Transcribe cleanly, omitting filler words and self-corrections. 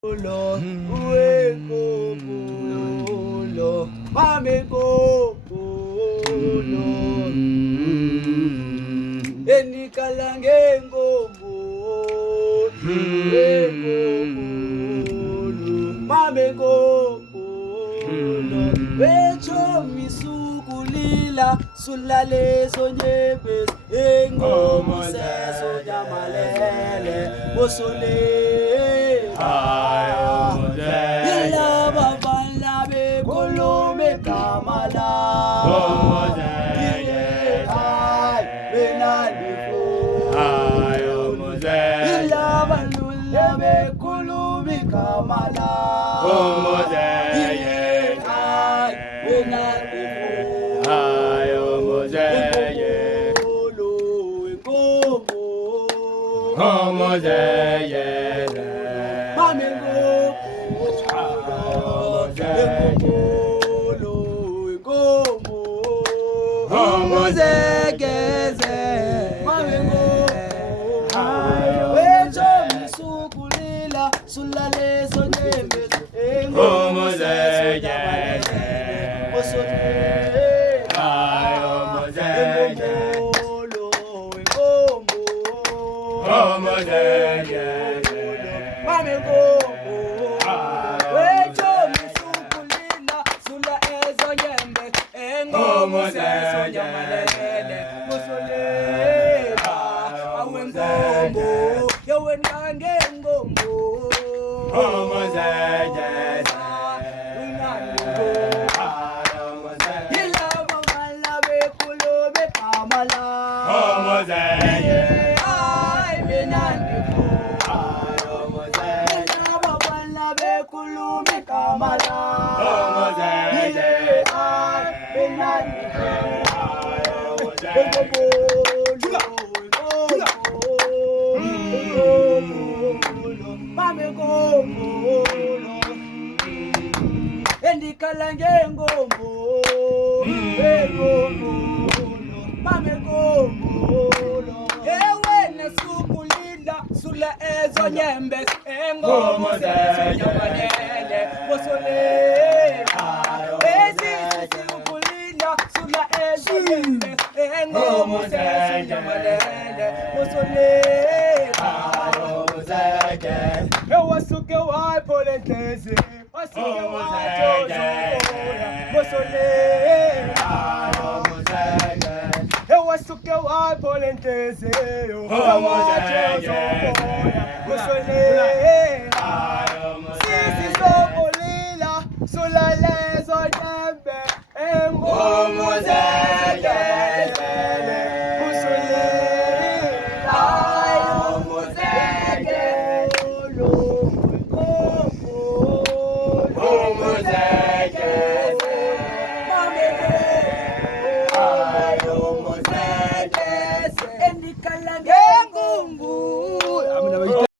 Lo, ueko lo, mame lo, enikalange ngombo, ueko lo, mame lo, becho misukulila sulale sonyebes, engomo seso jamalele, bosole. Ila babala be kolome kamala. Ila balula be kolome kamala. Sulale sonyembe engomo zeye osone ayo mozeye engomo zeye mame ngomo wecho misukulila sula ezonyembe engomo zeye sonyamalele osone awe ngombo yewe nange ngombo. Endikalange ngombo, mame ngombo, ewe nesukulila sula ezo nyembes, engomo zezo nyamanele, bosole, ezi sukulila sula ezo nyembes, engomo zezo nyamanele, bosole, ewa suke wa polenteze. Wasuke wa polenteze,